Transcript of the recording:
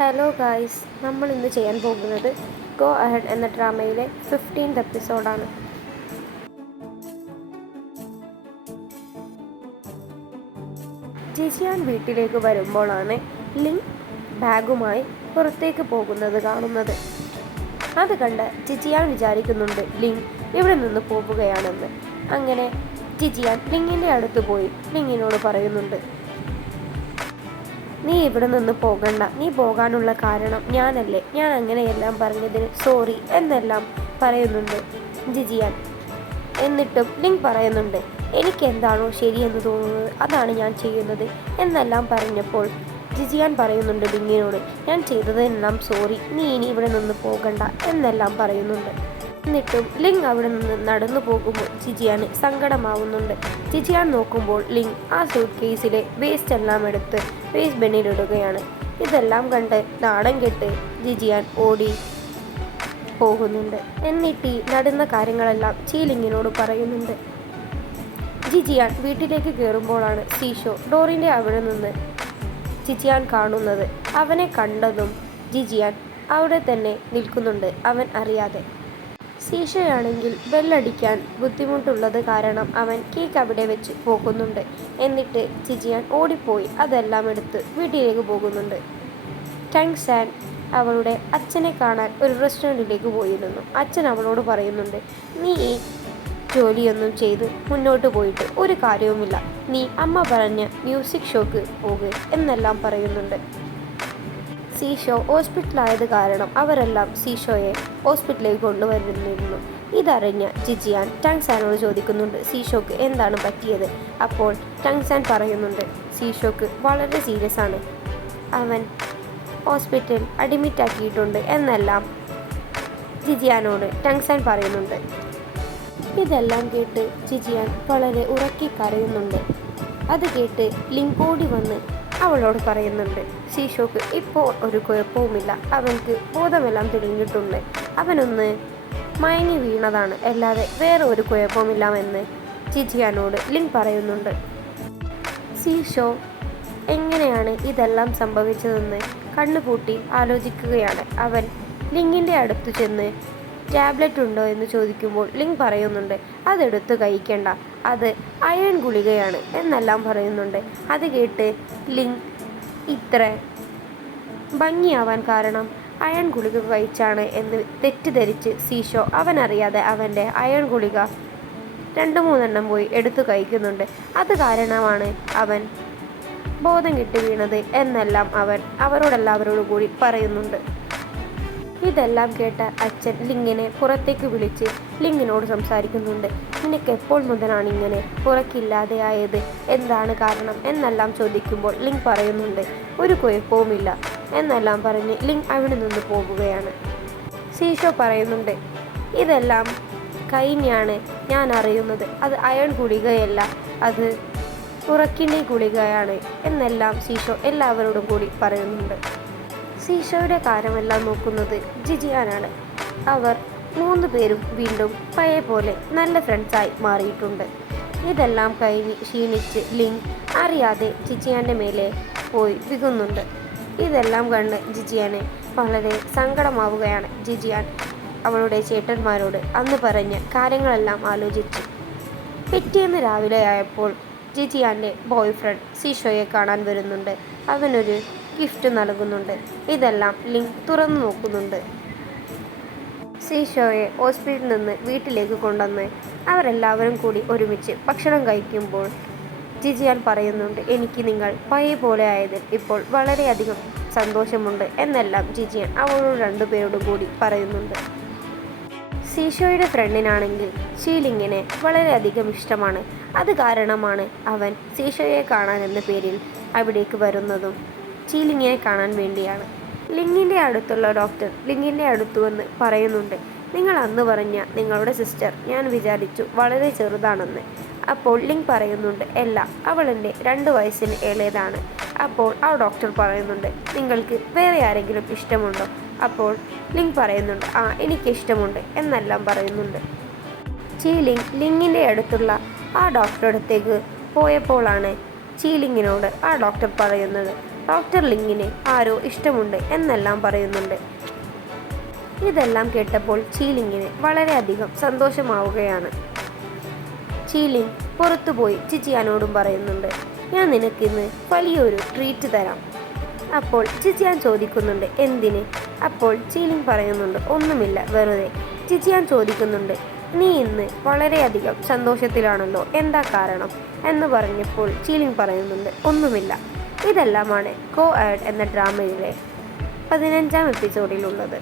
Hello guys, നമ്മൾ ഇന്ന് ചെയ്യാൻ പോകുന്നത് ഗോ അഹെഡ് എന്ന ഡ്രാമയിലെ 15th എപ്പിസോഡാണ്. ജിജിയാൻ വീട്ടിലേക്ക് വരുമ്പോഴാണ് ലിങ് ബാഗുമായി പുറത്തേക്ക് പോകുന്നത് കാണുന്നത്. അത് കണ്ട് ജിജിയാൻ വിചാരിക്കുന്നുണ്ട് ലിങ് ഇവിടെ നിന്ന് പോവുകയാണെന്ന്. അങ്ങനെ ജിജിയാൻ ലിങ്ങിൻ്റെ അടുത്ത് പോയി ലിങ്ങിനോട് പറയുന്നുണ്ട്, നീ ഇവിടെ നിന്ന് പോകണ്ട, നീ പോകാനുള്ള കാരണം ഞാനല്ലേ, ഞാൻ അങ്ങനെയെല്ലാം പറഞ്ഞതിന് സോറി എന്നെല്ലാം പറയുന്നുണ്ട് ജിജിയാൻ. എന്നിട്ടും ലിങ് പറയുന്നുണ്ട്, എനിക്ക് എന്താണോ ശരിയെന്ന് തോന്നുന്നത് അതാണ് ഞാൻ ചെയ്യുന്നത് എന്നെല്ലാം പറഞ്ഞപ്പോൾ ജിജിയാൻ പറയുന്നുണ്ട് ലിങ്ങിനോട്, ഞാൻ ചെയ്തതിനെല്ലാം സോറി, നീ ഇനി ഇവിടെ നിന്ന് പോകണ്ട എന്നെല്ലാം പറയുന്നുണ്ട്. എന്നിട്ടും ലിങ് അവിടെ നിന്ന് നടന്നു പോകുമ്പോൾ ജിജിയാന് സങ്കടമാവുന്നുണ്ട്. ജിജിയാൻ നോക്കുമ്പോൾ ലിങ് ആ സൂട്ട് കേസിലെ വേസ്റ്റ് എല്ലാം എടുത്ത് വേസ്റ്റ് ബെന്നിലിടുകയാണ്. ഇതെല്ലാം കണ്ട് നാടൻ കെട്ട് ജിജിയാൻ ഓടി പോകുന്നുണ്ട്. എന്നിട്ട് നടന്ന കാര്യങ്ങളെല്ലാം ചീലിങ്ങിനോട് പറയുന്നുണ്ട്. ജിജിയാൻ വീട്ടിലേക്ക് കയറുമ്പോഴാണ് സീഷോ ഡോറിൻ്റെ അവിടെ നിന്ന് ജിജിയാൻ കാണുന്നത്. അവനെ കണ്ടതും ജിജിയാൻ അവിടെ തന്നെ നിൽക്കുന്നുണ്ട്, അവൻ അറിയാതെ. സീഷോയാണെങ്കിൽ ബെല്ലടിക്കാൻ ബുദ്ധിമുട്ടുള്ളത് കാരണം അവൻ കേക്ക് അവിടെ വെച്ച് പോകുന്നുണ്ട്. എന്നിട്ട് ജിജിയാൻ ഓടിപ്പോയി അതെല്ലാം എടുത്ത് വീട്ടിലേക്ക് പോകുന്നുണ്ട്. ടങ് സാൻ അവളുടെ അച്ഛനെ കാണാൻ ഒരു റെസ്റ്റോറൻറ്റിലേക്ക് പോയിരുന്നു. അച്ഛൻ അവളോട് പറയുന്നുണ്ട്, നീ ഈ ജോലിയൊന്നും ചെയ്ത് മുന്നോട്ട് പോയിട്ട് ഒരു കാര്യവുമില്ല, നീ അമ്മ പറഞ്ഞ മ്യൂസിക് ഷോക്ക് പോകുക എന്നെല്ലാം പറയുന്നുണ്ട്. സീഷോ ഹോസ്പിറ്റലായത് കാരണം അവരെല്ലാം സീഷോയെ ഹോസ്പിറ്റലിലേക്ക് കൊണ്ടുവരുന്നിരുന്നു. ഇതറിഞ്ഞ ജിജിയാൻ ടങ് സാനോട് ചോദിക്കുന്നുണ്ട് സീഷോക്ക് എന്താണ് പറ്റിയത്. അപ്പോൾ ടങ് സാൻ പറയുന്നുണ്ട്, സീഷോക്ക് വളരെ സീരിയസ് ആണ്, അവൻ ഹോസ്പിറ്റൽ അഡ്മിറ്റ് ആക്കിയിട്ടുണ്ട് എന്നെല്ലാം ജിജിയാനോട് ടങ് സാൻ പറയുന്നുണ്ട്. ഇതെല്ലാം കേട്ട് ജിജിയാൻ വളരെ ഉറക്കി കരയുന്നുണ്ട്. അത് കേട്ട് ലിങ് ഓടി വന്ന് അവളോട് പറയുന്നുണ്ട്, സീഷോക്ക് ഇപ്പോൾ ഒരു കുഴപ്പവുമില്ല, അവൻക്ക് ബോധമെല്ലാം തെളിഞ്ഞിട്ടുണ്ട്, അവനൊന്ന് മയങ്ങി വീണതാണ്, അല്ലാതെ വേറെ ഒരു കുഴപ്പവുമില്ലാമെന്ന് ജിജിയാനോട് ലിങ് പറയുന്നുണ്ട്. സീഷോ എങ്ങനെയാണ് ഇതെല്ലാം സംഭവിച്ചതെന്ന് കണ്ണുപൂട്ടി ആലോചിക്കുകയാണ്. അവൻ ലിങ്ങിൻ്റെ അടുത്ത് ചെന്ന് ടാബ്ലറ്റ് ഉണ്ടോ എന്ന് ചോദിക്കുമ്പോൾ ലിങ് പറയുന്നുണ്ട്, അതെടുത്ത് കഴിക്കേണ്ട, അത് അയൺ ഗുളികയാണ് എന്നെല്ലാം പറയുന്നുണ്ട്. അത് കേട്ട് ലിങ് ഇത്ര ഭംഗിയാവാൻ കാരണം അയൺ ഗുളിക കഴിച്ചാണ് എന്ന് തെറ്റിദ്ധരിച്ച് സീഷോ അവനറിയാതെ അവൻ്റെ അയൺ ഗുളിക 2-3 പോയി എടുത്തു കഴിക്കുന്നുണ്ട്. അത് കാരണമാണ് അവൻ ബോധം കെട്ട് വീണത് എന്നെല്ലാം അവൻ അവരോടെല്ലാവരോടും കൂടി പറയുന്നുണ്ട്. ഇതെല്ലാം കേട്ട അച്ഛൻ ലിങ്ങിനെ പുറത്തേക്ക് വിളിച്ച് ലിങ്ങിനോട് സംസാരിക്കുന്നുണ്ട്. നിനക്ക് എപ്പോൾ മുതലാണ് ഇങ്ങനെ ഉറക്കില്ലാതെയായത്, എന്താണ് കാരണം എന്നെല്ലാം ചോദിക്കുമ്പോൾ ലിങ് പറയുന്നുണ്ട്, ഒരു കുഴപ്പവുമില്ല എന്നെല്ലാം പറഞ്ഞ് ലിങ് അവിടെ നിന്ന് പോകുകയാണ്. സീഷോ പറയുന്നുണ്ട്, ഇതെല്ലാം കഴിഞ്ഞാണ് ഞാൻ അറിയുന്നത്, അത് അയൺ ഗുളികയല്ല, അത് ഉറക്കിൻ്റെ ഗുളികയാണ് എന്നെല്ലാം സീഷോ എല്ലാവരോടും കൂടി പറയുന്നുണ്ട്. സീഷോയുടെ കാര്യമെല്ലാം നോക്കുന്നത് ജിജിയാനാണ്. അവർ 3 പേരും വീണ്ടും പഴയ പോലെ നല്ല ഫ്രണ്ട്സായി മാറിയിട്ടുണ്ട്. ഇതെല്ലാം കഴിഞ്ഞ് ക്ഷീണിച്ച് ലിങ് അറിയാതെ ജിജിയാൻ്റെ മേലെ പോയി വികുന്നുണ്ട്. ഇതെല്ലാം കണ്ട് ജിജിയാന് വളരെ സങ്കടമാവുകയാണ്. ജിജിയാൻ അവളുടെ ചേട്ടന്മാരോട് അന്ന് പറഞ്ഞ കാര്യങ്ങളെല്ലാം ആലോചിച്ചു. പിറ്റേന്ന് രാവിലെ ആയപ്പോൾ ജിജിയാൻ്റെ ബോയ് ഫ്രണ്ട് സീഷോയെ കാണാൻ വരുന്നുണ്ട്. അവനൊരു ഗിഫ്റ്റ് നൽകുന്നുണ്ട്. ഇതെല്ലാം ലിങ് തുറന്നു നോക്കുന്നുണ്ട്. സീഷോയെ ഹോസ്പിറ്റലിൽ നിന്ന് വീട്ടിലേക്ക് കൊണ്ടുവന്ന് അവരെല്ലാവരും കൂടി ഒരുമിച്ച് ഭക്ഷണം കഴിക്കുമ്പോൾ ജിജിയാൻ പറയുന്നുണ്ട്, എനിക്ക് നിങ്ങൾ പഴയ പോലെ ആയതിൽ ഇപ്പോൾ വളരെയധികം സന്തോഷമുണ്ട് എന്നെല്ലാം ജിജിയാൻ അവളോട് 2 പേരോടും കൂടി പറയുന്നുണ്ട്. സീഷോയുടെ ഫ്രണ്ടിനാണെങ്കിൽ ഷീലിങ്ങിനെ വളരെയധികം ഇഷ്ടമാണ്. അത് കാരണമാണ് അവൻ സീഷോയെ കാണാൻ എന്ന പേരിൽ അവിടേക്ക് വരുന്നതും ചീലിങ്ങിനെ കാണാൻ വേണ്ടിയാണ്. ലിങ്ങിൻ്റെ അടുത്തുള്ള ഡോക്ടർ ലിങ്ങിൻ്റെ അടുത്തു വന്ന് പറയുന്നുണ്ട്, നിങ്ങൾ അന്ന് പറഞ്ഞ നിങ്ങളുടെ സിസ്റ്റർ ഞാൻ വിചാരിച്ചു വളരെ ചെറുതാണെന്ന്. അപ്പോൾ ലിങ് പറയുന്നുണ്ട്, അല്ല, അവൾ എൻ്റെ 2 വയസ്സിന് ഇളയതാണ്. അപ്പോൾ ആ ഡോക്ടർ പറയുന്നുണ്ട്, നിങ്ങൾക്ക് വേറെ ആരെങ്കിലും ഇഷ്ടമുണ്ടോ? അപ്പോൾ ലിങ് പറയുന്നുണ്ട്, ആ, എനിക്കിഷ്ടമുണ്ട് എന്നെല്ലാം പറയുന്നുണ്ട്. ലിങ്ങിൻ്റെ അടുത്തുള്ള ആ ഡോക്ടറുടെ അടുത്തേക്ക് പോയപ്പോഴാണ് ചീലിങ്ങിനോട് ആ ഡോക്ടർ പറയുന്നത്, ഡോക്ടർ ലിങ്ങിന് ആരോ ഇഷ്ടമുണ്ട് എന്നെല്ലാം പറയുന്നുണ്ട്. ഇതെല്ലാം കേട്ടപ്പോൾ ചീലിങ്ങിന് വളരെയധികം സന്തോഷമാവുകയാണ്. ചീലിങ് പുറത്തുപോയി ജിജിയാനോടും പറയുന്നുണ്ട്, ഞാൻ നിനക്കിന്ന് വലിയൊരു ട്രീറ്റ് തരാം. അപ്പോൾ ജിജിയാൻ ചോദിക്കുന്നുണ്ട്, എന്തിന്? അപ്പോൾ ചീലിങ് പറയുന്നുണ്ട്, ഒന്നുമില്ല, വെറുതെ. ജിജിയാൻ ചോദിക്കുന്നുണ്ട്, നീ ഇന്ന് വളരെയധികം സന്തോഷത്തിലാണല്ലോ, എന്താ കാരണം എന്ന് പറഞ്ഞപ്പോൾ ചീലിങ് പറയുന്നുണ്ട്, ഒന്നുമില്ല. ഇതെല്ലാമാണ് കോ ആഡ് എന്ന ഡ്രാമയിലെ 15-ാം എപ്പിസോഡിലുള്ളത്.